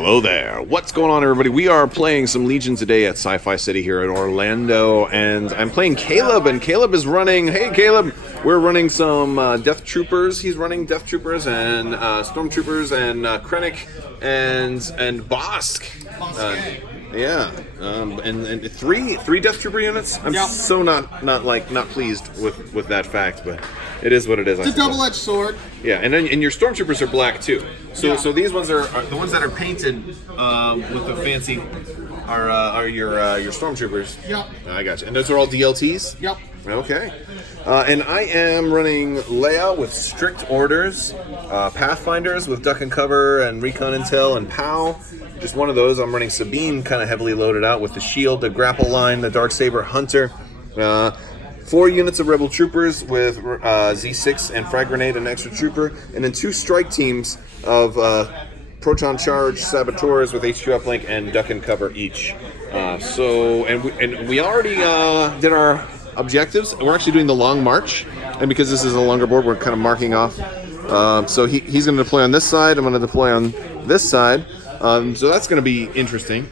Hello there. What's going on, everybody? We are playing some Legion today at Sci-Fi City here in Orlando, and I'm playing Caleb, and Caleb is running... Hey, Caleb! We're running some Death Troopers. He's running Death Troopers and Stormtroopers and Krennic and Bossk. And three Death Trooper units. I'm so not pleased with that fact, but it is what it is. It's a double-edged sword. Yeah, and your Stormtroopers are black too. So these ones are the ones that are painted with the fancy are your Stormtroopers. Yep. I got you. And those are all DLTs. Yep. Okay. And I am running Leia with strict orders, Pathfinders with duck and cover and recon intel and POW. Just one of those. I'm running Sabine, kind of heavily loaded out with the shield, the grapple line, the Darksaber Hunter. 4 units of Rebel Troopers with Z6 and Frag Grenade and Extra Trooper, and then 2 strike teams of Proton Charge Saboteurs with HQ Uplink and Duck and Cover each. We already did our objectives. We're actually doing the Long March, and because this is a longer board, we're kind of marking off. So he's going to deploy on this side. I'm going to deploy on this side. So that's going to be interesting.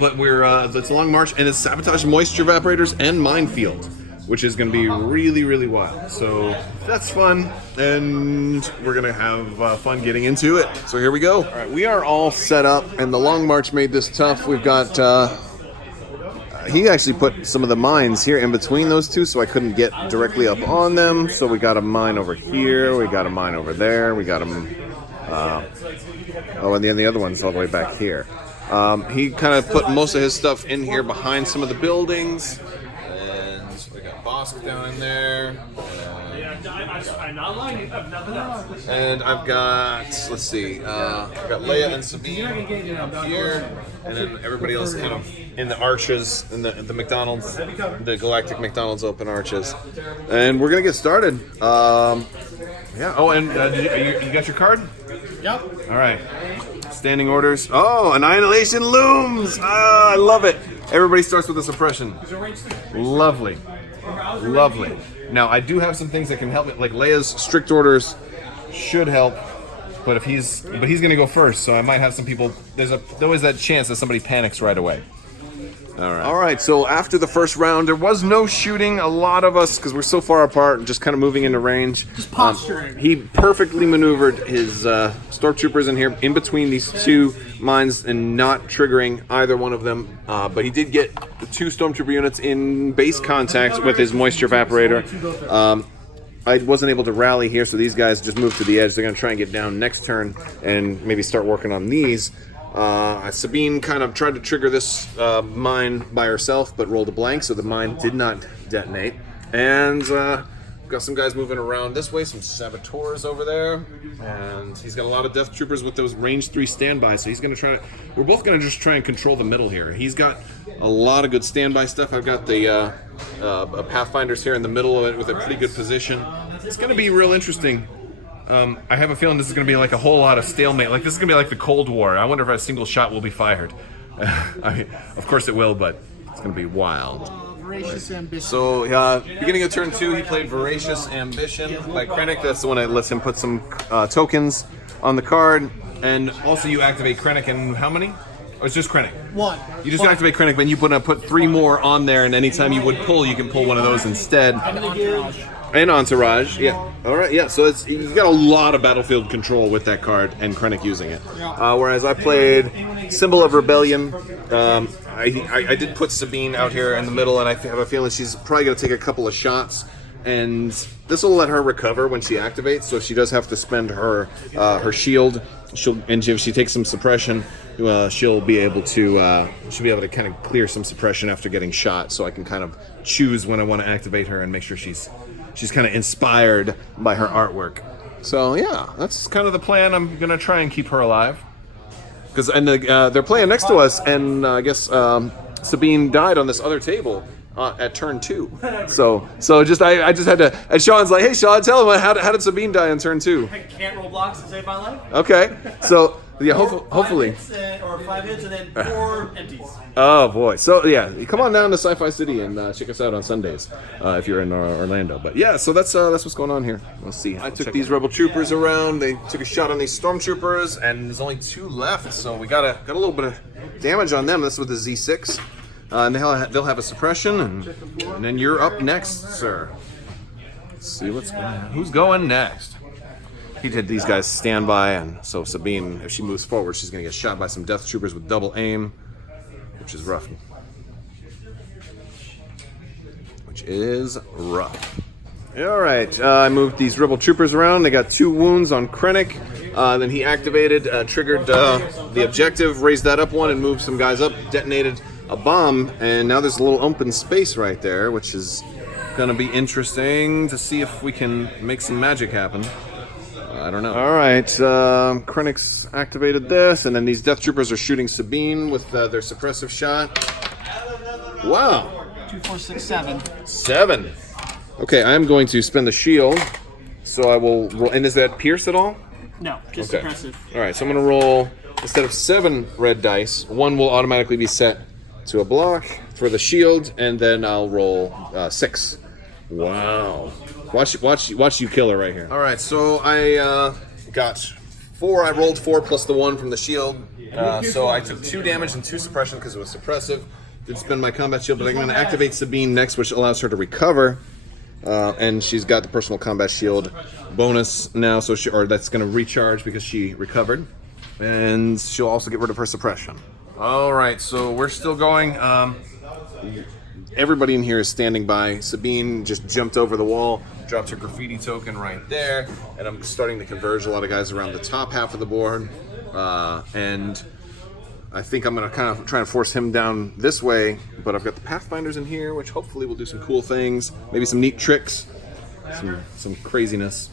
But it's a Long March, and it's Sabotage Moisture Evaporators and Minefield, which is going to be really, really wild. So that's fun, and we're going to have fun getting into it. So here we go. All right, we are all set up, and the Long March made this tough. We've got... he actually put some of the mines here in between those two, so I couldn't get directly up on them. So we got a mine over here, we got a mine over there, we got them... and then the other one's all the way back here. He kind of put most of his stuff in here behind some of the buildings. Bossk down in there. And I've got, let's see, I've got Leia and Sabine up here, and then everybody else kind of in the arches, in the McDonald's, the Galactic McDonald's open arches. And we're going to get started. You got your card? Yep. All right. Standing orders. Oh, Annihilation looms! I love it. Everybody starts with a suppression. Lovely. Lovely. Now, I do have some things that can help it, like Leia's strict orders should help, but he's going to go first, so I might have some people. There's always that chance that somebody panics right away. All right. So after the first round, there was no shooting. A lot of us, because we're so far apart, just kind of moving into range. Just posturing. He perfectly maneuvered his Stormtroopers in here, in between these 2 mines, and not triggering either one of them. But he did get the 2 Stormtrooper units in base contact with his Moisture Evaporator. I wasn't able to rally here, so these guys just moved to the edge. They're going to try and get down next turn and maybe start working on these. Sabine kind of tried to trigger this mine by herself, but rolled a blank, so the mine did not detonate. And got some guys moving around this way, some Saboteurs over there, and he's got a lot of Death Troopers with those range 3 standby, so he's going to try. We're both going to just try and control the middle here. He's got a lot of good standby stuff. I've got the Pathfinders here in the middle of it with a pretty good position. It's going to be real interesting. I have a feeling this is going to be like a whole lot of stalemate. Like, this is going to be like the Cold War. I wonder if a single shot will be fired. I mean, of course it will, but it's going to be wild. Voracious Ambition. So, beginning of turn 2, he played Voracious Ambition by Krennic. That's the one that lets him put some tokens on the card. And also you activate Krennic, and how many? Or it's just Krennic? 1. You just activate Krennic, but you put 3 more on there, and anytime you would pull, you can pull one of those instead. And Entourage, yeah. All right, yeah. So you got a lot of battlefield control with that card and Krennic using it. Whereas I played Symbol of Rebellion. I did put Sabine out here in the middle, and I have a feeling she's probably going to take a couple of shots. And this will let her recover when she activates. So if she does have to spend her shield, if she takes some suppression, she'll be able to kind of clear some suppression after getting shot. So I can kind of choose when I want to activate her and make sure she's kind of inspired by her artwork. So yeah, that's kind of the plan. I'm gonna try and keep her alive. They're playing next to us, and I guess Sabine died on this other table at turn 2. So I just had to. And Sean's like, "Hey, Sean, tell him how did Sabine die on turn 2?" I can't roll blocks to save my life. Okay, so Yeah, hopefully. Or 5 hits and then 4 empties. Oh boy! So yeah, come on down to Sci-Fi City and check us out on Sundays if you're in Orlando. But yeah, so that's what's going on here. Let's see. I took these Rebel troopers around. They took a shot on these stormtroopers, and there's only 2 left. So we got a little bit of damage on them. This is with the Z6, and they'll have a suppression, and then you're up next, sir. Let's see who's going next. He did these guys stand by, and so Sabine, if she moves forward, she's gonna get shot by some Death Troopers with double aim. Which is rough. All right, I moved these Rebel troopers around. They got 2 wounds on Krennic. Then he activated, triggered the objective, raised that up 1, and moved some guys up, detonated a bomb, and now there's a little open space right there, which is going to be interesting to see if we can make some magic happen. I don't know. All right, Krennic's activated this, and then these Death Troopers are shooting Sabine with their suppressive shot. Wow. 2, 4, 6, 7. 7. Okay, I'm going to spend the shield, so I will roll. And is that pierce at all? No, just Okay. suppressive. All right, so I'm going to roll, instead of 7 red dice, 1 will automatically be set to a block for the shield, and then I'll roll 6. Wow. Watch you kill her right here. All right, so I got 4. I rolled 4 plus the 1 from the shield. So I took 2 damage and 2 suppression because it was suppressive. Did spend my combat shield, but I'm going to activate Sabine next, which allows her to recover. And she's got the personal combat shield bonus now, so that's going to recharge because she recovered. And she'll also get rid of her suppression. All right, so we're still going. Everybody in here is standing by. Sabine just jumped over the wall, dropped her graffiti token right there, and I'm starting to converge a lot of guys around the top half of the board. And I think I'm going to kind of try and force him down this way, but I've got the Pathfinders in here, which hopefully will do some cool things, maybe some neat tricks, some craziness.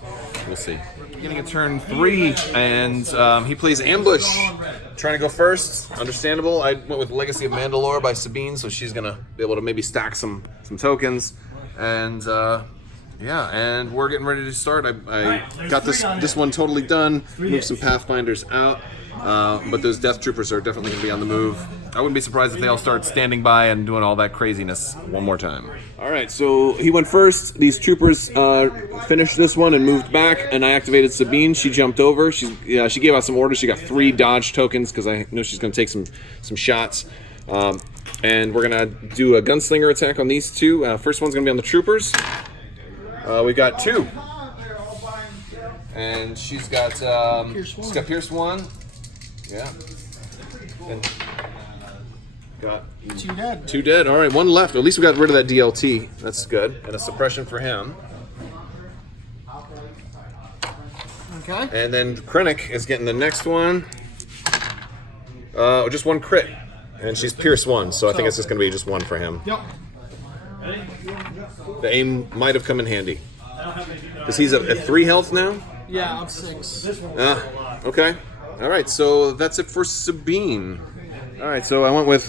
We'll see. Beginning of turn 3, and he plays Ambush. Trying to go first, understandable. I went with Legacy of Mandalore by Sabine, so she's gonna be able to maybe stack some tokens, and yeah, and we're getting ready to start. I got this one totally done. Moved some Pathfinders out, but those Death Troopers are definitely gonna be on the move. I wouldn't be surprised if they all start standing by and doing all that craziness one more time. All right, so he went first. These troopers finished this one and moved back, and I activated Sabine. She jumped over. She gave out some orders. She got 3 dodge tokens because I know she's going to take some shots. And we're going to do a gunslinger attack on these 2. First one's going to be on the troopers. We got 2. And she's got Pierce 1. Yeah. And got 2 dead. 2 dead. All right, 1 left. At least we got rid of that DLT. That's good. And a suppression for him. Okay. And then Krennic is getting the next one. Just 1 crit. And she's Pierce 1, so I think it's just going to be just 1 for him. Yep. The aim might have come in handy. Because he's at 3 health now? Yeah, I'm 6. Okay. All right, so that's it for Sabine. All right, so I went with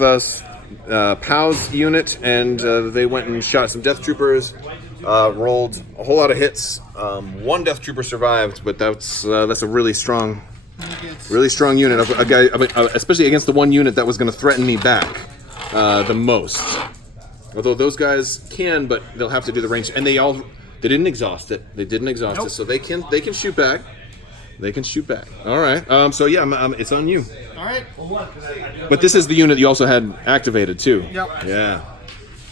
Pow's unit, and they went and shot some Death Troopers, rolled a whole lot of hits. 1 Death Trooper survived, but that's a really strong unit. A guy, especially against the 1 unit that was going to threaten me back the most. Although those guys can, but they'll have to do the range, and they didn't exhaust it. They didn't exhaust it, so they can shoot back. They can shoot back. All right. So yeah, it's on you. All right. But this is the unit you also had activated too. Yep. Yeah.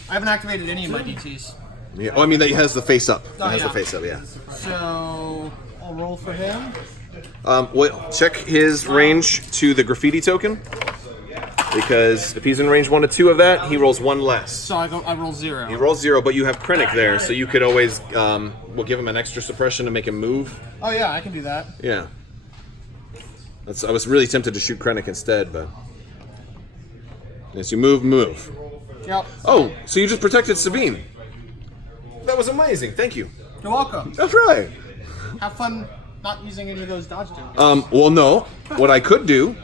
I haven't activated any of my DTs. Yeah. Oh, I mean, that has the face up. Oh, It has yeah. the face up. Yeah. So I'll roll for him. Well, check his range to the graffiti token, because if he's in range 1 to 2 of that, he rolls 1 less. So I roll 0. He rolls 0, but you have Krennic there, so you could always we'll give him an extra suppression to make him move. Oh yeah, I can do that. Yeah. I was really tempted to shoot Krennic instead, but yes, you move. Yep. Oh, so you just protected Sabine. That was amazing. Thank you. You're welcome. That's right. Have fun not using any of those dodge tokens. Well, no. What I could do,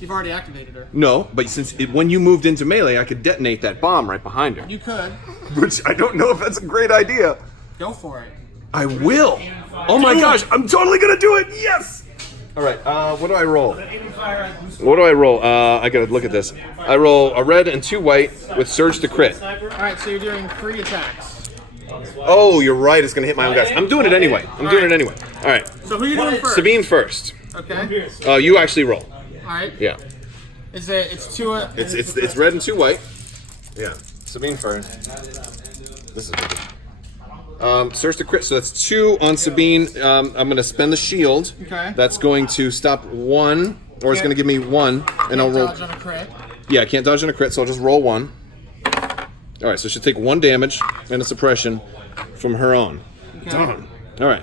You've already activated her. no, but when you moved into melee, I could detonate that bomb right behind her. You could. Which I don't know if that's a great idea. Go for it. I will. Oh my gosh, I'm totally gonna do it. Yes. All right. What do I roll? What do I roll? I gotta look at this. I roll a red and 2 white with surge to crit. All right, so you're doing 3 attacks. Oh, you're right. It's gonna hit my own guys. I'm doing it anyway. All right. So who are you doing first? Sabine first. Okay. You actually roll. All right. Yeah. It's 2. It's red and 2 white. Yeah. Sabine first. This is good. Surge to crit. So that's 2 on Sabine. I'm gonna spend the shield. Okay. That's going to stop 1, or it's gonna give me 1, and I'll roll. Dodge on a crit. Yeah, I can't dodge on a crit, so I'll just roll 1. All right, so she'll take 1 damage and a suppression from her own. Okay. Darn. All right.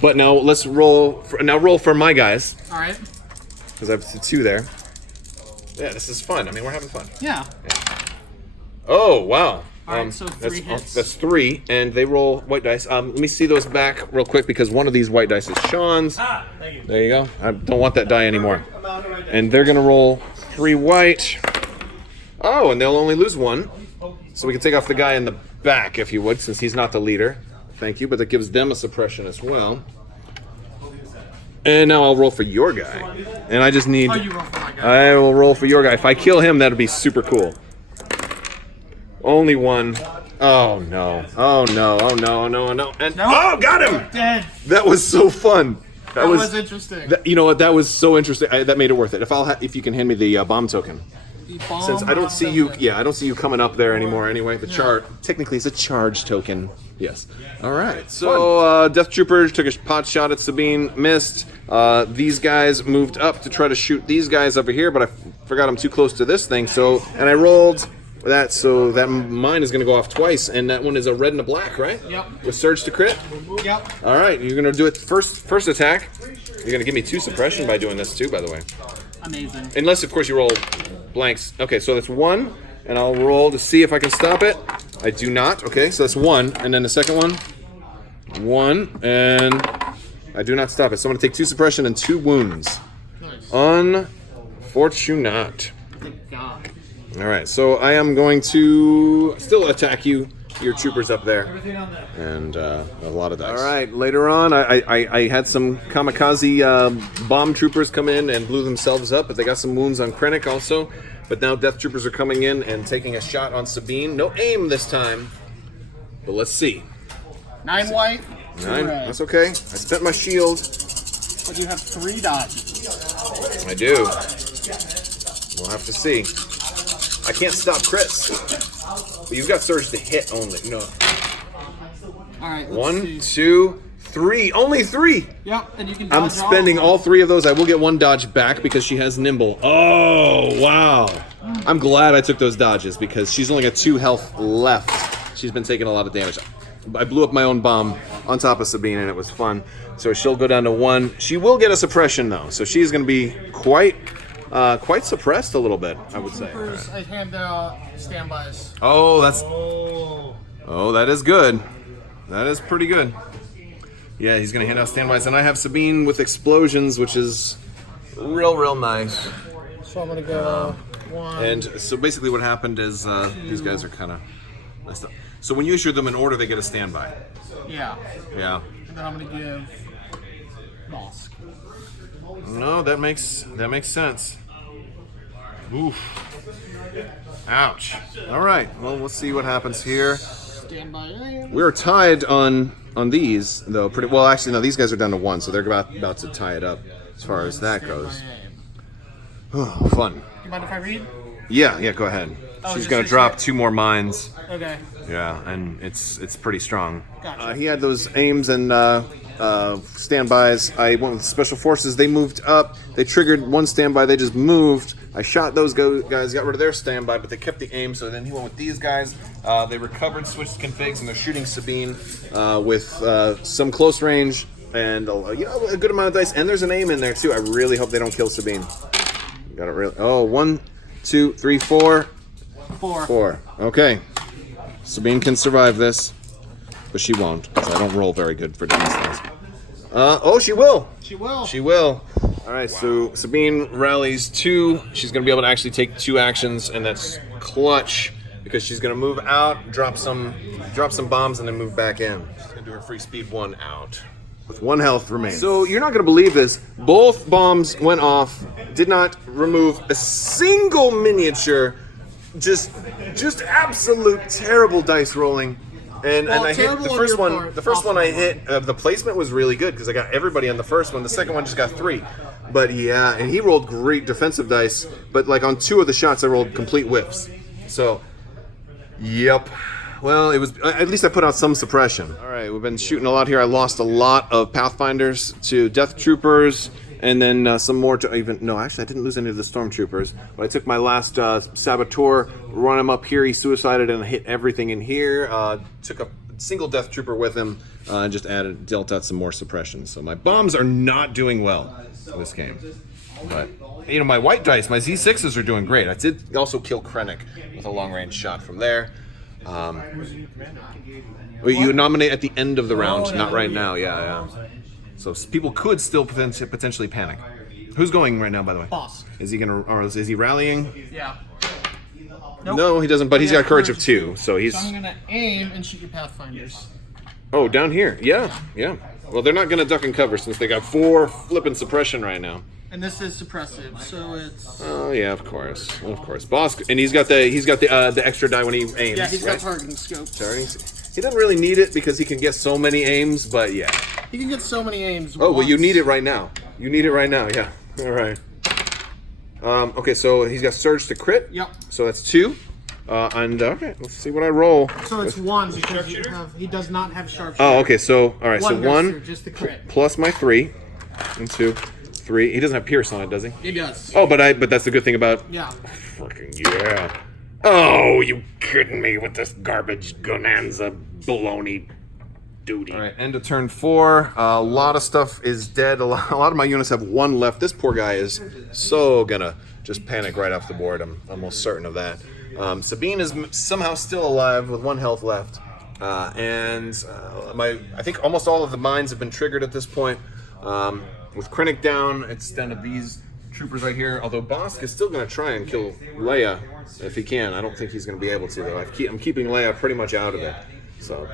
But now let's roll. Roll for my guys, All right. because I have 2 there. Yeah, this is fun. I mean, we're having fun. Yeah. Oh wow. All right, so 3 hits. That's 3, and they roll white dice. Let me see those back real quick because one of these white dice is Sean's. Thank you. There you go. I don't want that die anymore. And they're gonna roll 3 white. Oh, and they'll only lose 1. So we can take off the guy in the back, if you would, since he's not the leader. Thank you, but that gives them a suppression as well. And now I'll roll for your guy. And I just need... Oh, you roll for my guy. I will roll for your guy. If I kill him, that'd be super cool. Only 1. Oh, no. Oh, no. Oh, no. No, no. And oh, got him! Dead. That was so fun. That was interesting. You know what? That was so interesting. That made it worth it. If you can hand me the bomb token. Since I don't see you, I don't see you coming up there anymore. Anyway, the chart technically is a charge token. Yes. All right. So Death Trooper took a pot shot at Sabine, missed. These guys moved up to try to shoot these guys over here, but I forgot I'm too close to this thing. And I rolled that, so that mine is going to go off twice, and that one is a red and a black, right? Yep. With surge to crit. Yep. All right. You're going to do it first attack. You're going to give me 2 suppression by doing this too, by the way. Amazing. Unless, of course, you roll blanks. Okay, so that's 1, and I'll roll to see if I can stop it. I do not. Okay, so that's 1, and then the second one, 1, and I do not stop it. So I'm going to take 2 suppression and 2 wounds. Nice. Unfortunate. Thank God. All right, so I am going to still attack you, your troopers up there, and a lot of dice. All right, later on, I had some kamikaze bomb troopers come in and blew themselves up, but they got some wounds on Krennic also. But now Death Troopers are coming in and taking a shot on Sabine. No aim this time, but let's see. 9 white. 9, red. that's okay. I spent my shield. But you have 3 dodges. I do. We'll have to see. I can't stop crits. But you've got surge to hit only. No. All right. 1, 2, 3. Only 3. Yep, and you can dodge I'm spending all 3 of those. I will get 1 dodge back because she has nimble. Oh, wow. I'm glad I took those dodges because she's only got 2 health left. She's been taking a lot of damage. I blew up my own bomb on top of Sabine, and it was fun. So she'll go down to 1. She will get a suppression, though. So she's going to be quite suppressed a little bit, I would say. Troopers, I hand out standbys. Oh, that is good. That is pretty good. Yeah, he's going to hand out standbys. And I have Sabine with explosions, which is real nice. So I'm going to go 1. And so basically what happened is these guys are kind of messed up. So when you issue them in order, they get a standby. Yeah. Yeah. And then I'm going to give Bossk. No, that makes sense. Oof. Ouch. All right. Well, let's see what happens here. Standby. We're tied on these, though. Pretty well. Actually, no. These guys are down to 1, so they're about to tie it up as far as that goes. Oh, fun. You mind if I read? Yeah. Go ahead. Oh, She's just gonna say drop shit. 2 more mines. Okay. Yeah, and it's pretty strong. Gotcha. He had those aims and standbys. I went with special forces. They moved up. They triggered 1 standby. They just moved. I shot those guys, got rid of their standby, but they kept the aim. So then he went with these guys. They recovered, switched configs, and they're shooting Sabine with some close range and a good amount of dice. And there's an aim in there too. I really hope they don't kill Sabine. Got it really. Oh, 1, 2, 3, 4. 4. Okay. Sabine can survive this, but she won't, because I don't roll very good for doing these things. Oh, she will. She will. She will. All right, so Sabine rallies 2. She's going to be able to actually take 2 actions, and that's clutch, because she's going to move out, drop some bombs, and then move back in. She's going to do her free speed 1 out. with 1 health remaining. So you're not going to believe this. Both bombs went off, did not remove a single miniature. Just absolute terrible dice rolling. And I hit the first one. The first one I hit, the placement was really good because I got everybody on the first one. The second one just got 3. But yeah, and he rolled great defensive dice. But like on 2 of the shots, I rolled complete whiffs. So, yep. Well, it was at least I put out some suppression. All right, we've been shooting a lot here. I lost a lot of Pathfinders to Death Troopers, and then some more to even. No, actually, I didn't lose any of the Stormtroopers. But I took my last Saboteur, run him up here. He suicided and hit everything in here. Took a single Death Trooper with him, and just dealt out some more suppression. So my bombs are not doing well this game. But you know, my white dice, my Z6s are doing great. I did also kill Krennic with a long-range shot from there. You nominate at the end of the round, not right now. Yeah. So people could still potentially panic. Who's going right now, by the way? Bossk. Is he gonna, or is he rallying? Yeah. Nope. No, he doesn't. But he's got courage of 2, so he's. So I'm gonna aim and shoot your Pathfinders. Oh, down here. Yeah. Well, they're not gonna duck and cover since they got 4 flipping suppression right now. And this is suppressive, so it's. Oh yeah, of course. Bossk, and he's got the extra die when he aims. Yeah, he's got targeting scope. He doesn't really need it because he can get so many aims, but yeah. He can get so many aims. Oh well, you need it right now. Yeah. All right. Okay, so he's got surge to crit. Yep. So that's 2. And okay, let's see what I roll. So it's 1 because he does not have sharpshooter. Oh, okay. So all right. So 1 just the crit plus my 3, and 2. 3. He doesn't have Pierce on it, does he? He does. Oh, but that's the good thing about. Yeah. Freaking yeah. Oh, you kidding me with this garbage Gonanza baloney duty? All right, end of turn 4. A lot of stuff is dead. A lot of my units have 1 left. This poor guy is so gonna just panic right off the board. I'm almost certain of that. Sabine is somehow still alive with 1 health left, and I think almost all of the mines have been triggered at this point. With Krennic down, it's down to these troopers right here. Although Bossk is still going to try and kill Leia if he can. I don't think he's going to be able to, though. I'm keeping Leia pretty much out of it. So,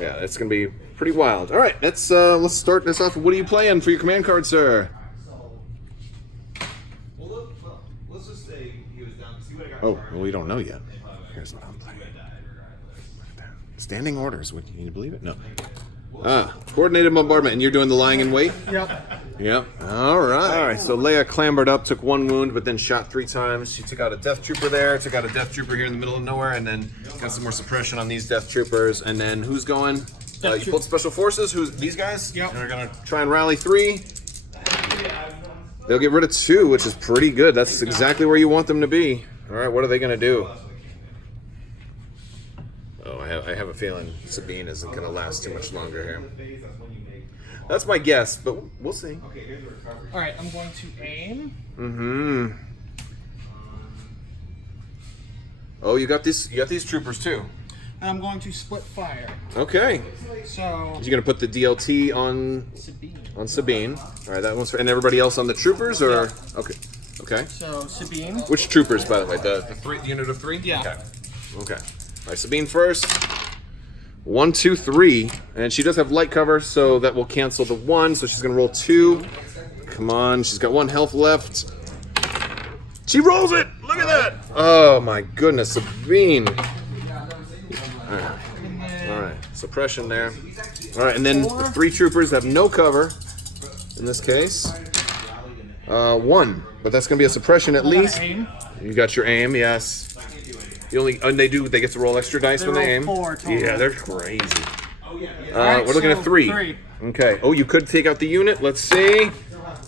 yeah, it's going to be pretty wild. All right, let's start this off. What are you playing for your command card, sir? Let's just say he was down. See what I got. Oh, well, we don't know yet. Here's what I'm playing. Standing orders. Would you believe it? No. Coordinated bombardment, and you're doing the lying in wait? Yep. All right, so Leia clambered up, took 1 wound, but then shot 3 times. She took out a Death Trooper there, took out a Death Trooper here in the middle of nowhere, and then got some more suppression on these Death Troopers. And then who's going? You pulled Special Forces. Who's these guys? Yep. And they're going to try and rally 3. They'll get rid of 2, which is pretty good. That's exactly where you want them to be. All right, what are they going to do? Oh, I have a feeling Sabine isn't going to last too much longer here. That's my guess, but we'll see. All right, I'm going to aim. Mm-hmm. Oh, you got these troopers too. And I'm going to split fire. Okay. So. You're going to put the DLT on Sabine. All right, that one's for, and everybody else on the troopers, or yeah. Okay. So Sabine. Which troopers, by the way? The unit of 3. Yeah. Okay. All right, Sabine first. 1, 2, 3, and she does have light cover, so that will cancel the 1. So she's gonna roll 2. Come on, she's got 1 health left. She rolls it. Look at that. Oh my goodness, Sabine. All right. Suppression there. All right, and then the 3 troopers have no cover. In this case, 1, but that's gonna be a suppression at least. You got your aim, yes. They get to roll extra dice when they aim. 4 total. Yeah, they're crazy. We're looking at 3. Okay. Oh, you could take out the unit. Let's see.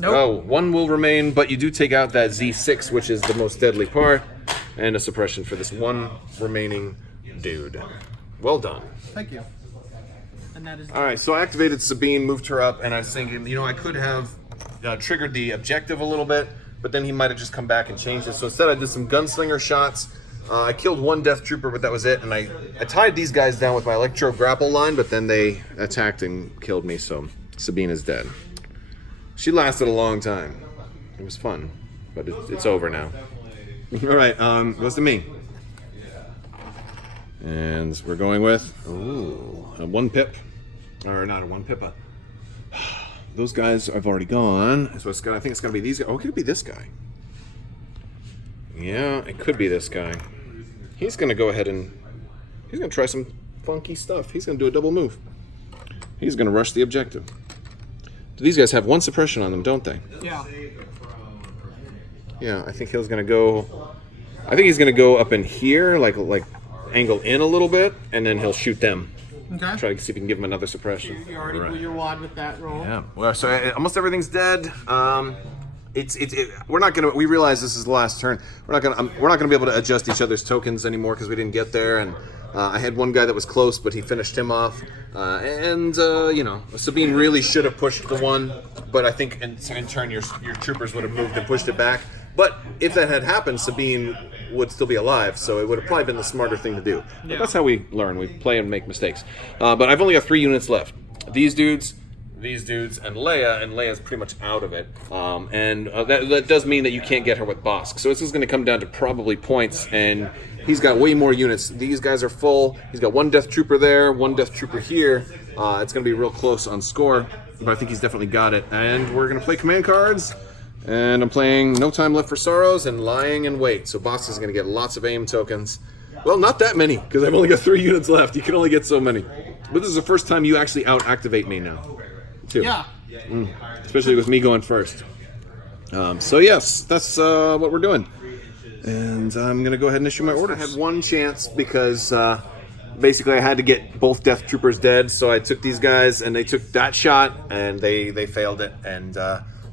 Nope. Oh, 1 will remain, but you do take out that Z6, which is the most deadly part, and a suppression for this 1 remaining dude. Well done. Thank you. And that is. All right. So I activated Sabine, moved her up, and I was thinking, I could have triggered the objective a little bit, but then he might have just come back and changed it. So instead, I did some gunslinger shots. I killed 1 Death Trooper, but that was it. And I tied these guys down with my electro grapple line, but then they attacked and killed me, so Sabine is dead. She lasted a long time. It was fun, but it's over now. All right, goes to me. And we're going with, a 1 pip. Or not a 1 pip, those guys have already gone. So I think it's gonna be these guys. Oh, it could be this guy. Yeah, it could be this guy. He's gonna go ahead and he's gonna try some funky stuff. He's gonna do a double move. He's gonna rush the objective. These guys have one suppression on them, don't they? Yeah. Yeah, I think he's gonna go. I think he's gonna go up in here, like angle in a little bit, and then he'll shoot them. Okay. Try to see if we can give him another suppression. You already blew your wad with that roll. Yeah. Well, so almost everything's dead. We're not gonna. We realize this is the last turn. We're not gonna be able to adjust each other's tokens anymore because we didn't get there. And I had one guy that was close, but he finished him off. You know, Sabine really should have pushed the one, but I think in turn your troopers would have moved and pushed it back. But if that had happened, Sabine would still be alive, so it would have probably been the smarter thing to do. But that's how we learn. We play and make mistakes. But I've only got 3 units left. These dudes, and Leia's pretty much out of it. That does mean that you can't get her with Bossk. So this is going to come down to probably points, and he's got way more units. These guys are full. He's got 1 Death Trooper there, 1 Death Trooper here. It's going to be real close on score, but I think he's definitely got it. And we're going to play command cards. And I'm playing No Time Left for Sorrows and Lying in Wait. So Bossk is going to get lots of aim tokens. Well, not that many, because I've only got 3 units left. You can only get so many. But this is the first time you actually out-activate me now, too. Yeah. Especially with me going first. So yes, that's what we're doing. And I'm going to go ahead and issue my order. I had 1 chance because basically I had to get both Death Troopers dead. So I took these guys, and they took that shot, and they failed it.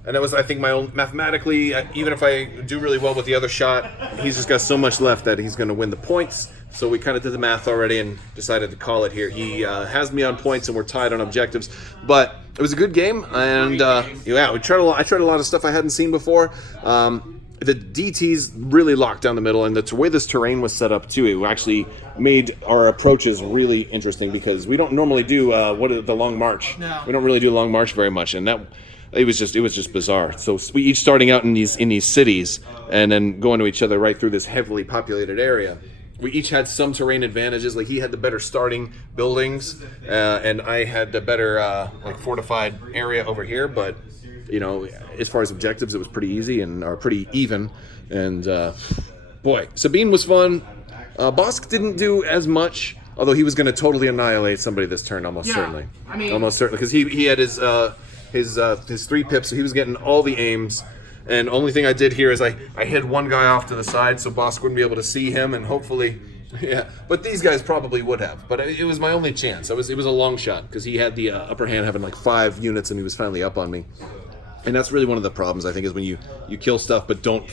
And that was, I think, my own mathematically. Even if I do really well with the other shot, he's just got so much left that he's going to win the points. So we kind of did the math already and decided to call it here. He has me on points, and we're tied on objectives. But it was a good game, and yeah, I tried a lot of stuff I hadn't seen before. The DTs really locked down the middle, and the way this terrain was set up too, it actually made our approaches really interesting because we don't normally do the long march. No. We don't really do long march very much, and that. It was just bizarre. So we each starting out in these cities and then going to each other right through this heavily populated area. We each had some terrain advantages. Like he had the better starting buildings, and I had the better fortified area over here. But you know, as far as objectives, it was pretty easy or pretty even. And boy, Sabine was fun. Bossk didn't do as much, although he was going to totally annihilate somebody this turn, almost certainly. I mean, almost certainly because he had his 3 pips, so he was getting all the aims. And only thing I did here is I hid one guy off to the side so Bossk wouldn't be able to see him, and hopefully, yeah. But these guys probably would have. But it was my only chance. It was a long shot because he had the upper hand, having like 5 units, and he was finally up on me. And that's really one of the problems, I think, is when you kill stuff but don't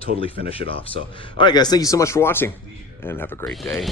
totally finish it off. So, all right, guys, thank you so much for watching, and have a great day.